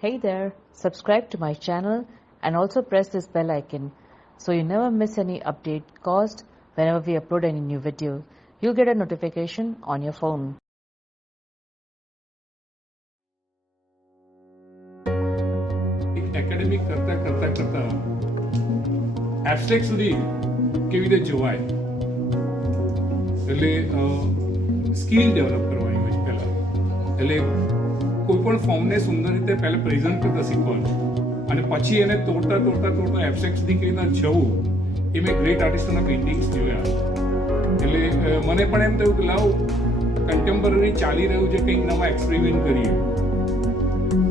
Hey there, subscribe to my channel and also press this bell icon so you never miss any update caused whenever we upload any new video. You'll get a notification on your phone. Academic કરતા abstract સુધી કેવી રીતે જોવાય, એટલે skill develop કરવાની હોય પહેલાં. એટલે કોઈ પણ ફોર્મને સુંદર રીતે પહેલાં પ્રેઝન્ટ કરતા શીખવાનું અને પછી એને તોડતા એબ્સ્ટ્રેક્ટ સુધી કેવી રીતના જવું, એ મેં ગ્રેટ આર્ટિસ્ટોના પેઇન્ટિંગ્સ જોયા. એટલે મને પણ એમ થયું કે લાવ કન્ટેમ્પરરી ચાલી રહ્યું છે, કંઈક નવા એક્સપેરિમેન્ટ કરીએ.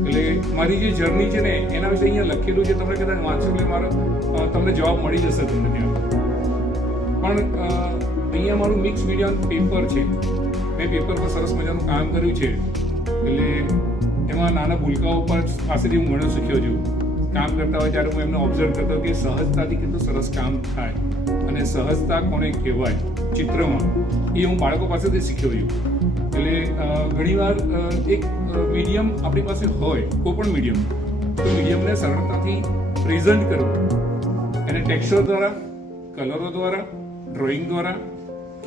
એટલે મારી જે જર્ની છે ને એના વિશે અહીંયા લખેલું છે, તમે કદાચ વાંચો એટલે મારો તમને જવાબ મળી જશે તમને ત્યાં. પણ અહીંયા મારું મિક્સ મીડિયા પેપર છે. મેં પેપર પર સરસ મજાનું કામ કર્યું છે. એટલે એમાં નાના ભૂલકાઓ પર પાસેથી હું ઘણું શીખ્યો છું. કામ કરતા હોય ત્યારે હું એમને ઓબ્ઝર્વ કરતો કે સહજતાથી કેટલું સરસ કામ થાય અને સહજતા કોને કહેવાય ચિત્રમાં, એ હું બાળકો પાસેથી શીખ્યો છું. એટલે ઘણીવાર એક મીડિયમ આપણી પાસે હોય, કોઈ પણ મીડિયમ, તો મીડિયમને સરળતાથી પ્રેઝન્ટ કરવું, એને ટેક્સચર દ્વારા, કલરો દ્વારા, ડ્રોઈંગ દ્વારા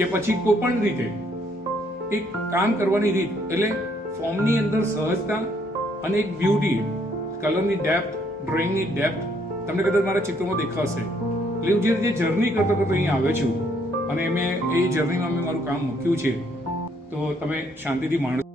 કે પછી કોઈ પણ રીતે એક કામ કરવાની રીત, એટલે ફોર્મની અંદર સહજતા અને એક બ્યુટી, કલરની ડેપ્થ, ડ્રોઈંગની ડેપ્થ તમને કદાચ મારા ચિત્રોમાં દેખાશે. એટલે હું જે જર્ની કરતો અહીં આવ્યો છું અને મેં એ જર્નીમાં મેં મારું કામ મૂક્યું છે, તો તમે શાંતિથી માણો.